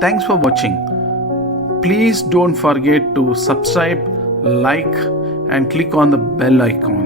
Thanks for watching. Please don't forget to subscribe, like, and click on the bell icon.